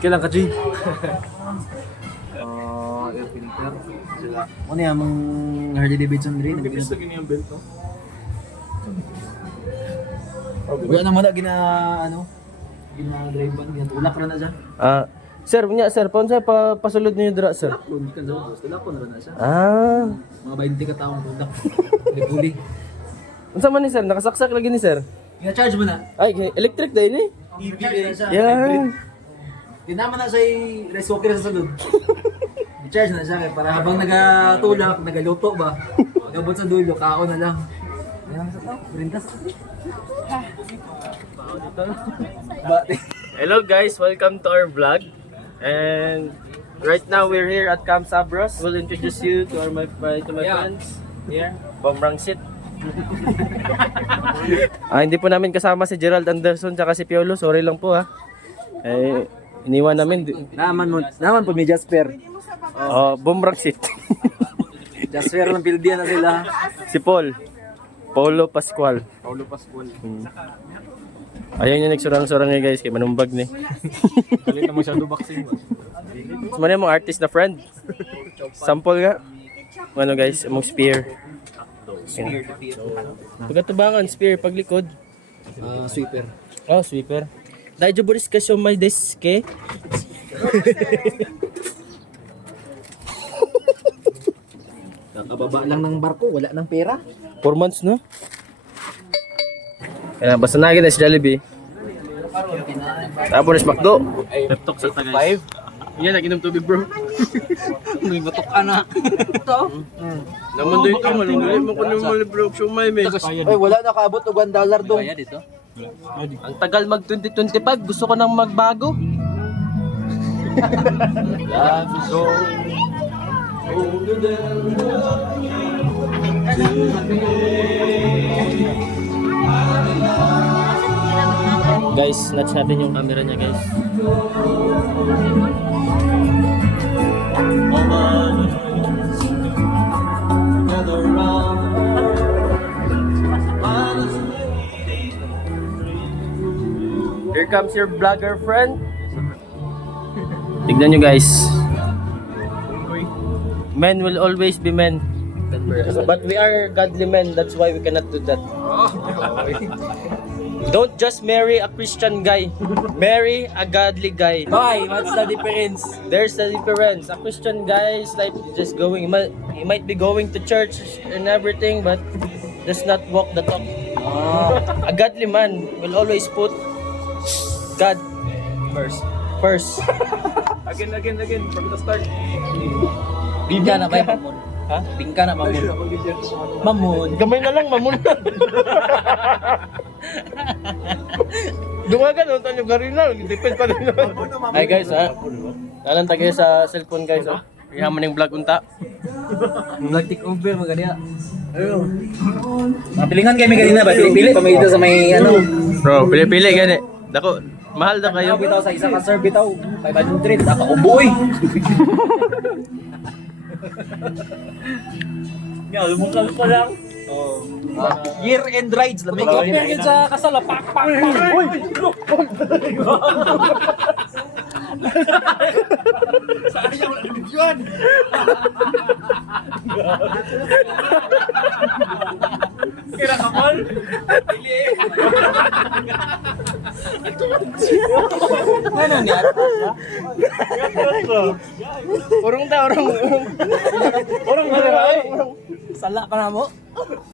Kailan ka, G? Air filter. Sila. Ano yan, mong Harley Davidson rin. Nagpipis na ganyan belt, no? Wala naman na gina-drive ban. Tulak na siya. Sir, paano sa pasulod niyo dira, sir? Hindi ka sa gusto. Tulak na siya. Mga 20 ka taong tulak. Puli. Unsa man ni sir? Nakasaksak lagi ni sir. Ina-charge mo na. Ay, electric dahil ni. EV na siya. Yan. Tinama na siya yung rice cooker sa sunod. I-charge na siya para habang nagatulak, nagaluto ba? Gabot sa dulo, kao na lang. Ayan sa tao, brindas. Hello guys, welcome to our vlog. And right now we're here at Camp Sabros. We'll introduce you to my friends here. Bomrangsit. Hindi po namin kasama si Gerald Anderson tsaka si Piolo. Sorry lang po ha. Iniwan namin. Naman po may Jasper. Bomrangsit. Jasper lang pildian na sila. Si Paul. Paulo Pascual. Ayaw niya nagsurang-surang niya guys, kay manumbag ni. Kali na masyado boxing ba? Sumali mo artist na friend. Sample nga. Ano guys, among spear. Pagkatubangan, spear, paglikod. Sweeper. Oh, sweeper. Dahil jo buris ka may deske. Kakababa lang ng barko, wala nang pera. 4 months no? Kaya basta na kita si Jollibee. Tapos McDo. Laptop sa tagay. 5? Yan, nag-inom tubig bro. May batok ka na. Ito? Naman dito, malungali mo ko ng mga bro. Sumay, may. Ay, wala nakaabot og $1 doon. Ang tagal mag 2025, gusto ko nang magbago. Guys, snatch natin yung camera niya guys. Here comes your vlogger friend. Tignan nyo guys. Men will always be men. But we are godly men, that's why we cannot do that. Don't just marry a Christian guy. Marry a godly guy. Why? What's the difference? There's a difference. A Christian guy is like just going. He might be going to church and everything, but does not walk the talk. A godly man will always put God first. Again, from the start. Bingka na ba mamon? Ha? Bingka na mamon. Mamon. Gamay na lang, mamunan. Dumagan, untan yung garina. Depend pa rin. Ay guys, ha? Nalang tagay sa cellphone guys, ha? Ihaman yung vlog unta. Vlog take over maganda. Ayun. Mapilingan kay may ganina ba? Pili pa may ito sa may ano. Bro, pili-pili gani. Dako, mahal daw kayo. Bitaw sa isa ka serve bitaw. 500 nakauboy. Nga, lumukal pa lang. Year end rides lamig ko din sa kasala pak. Uy. Sayang lang din 'yun. Kira kapal. Ano ni Urong ta, urong. Urong. Sala pa na mo.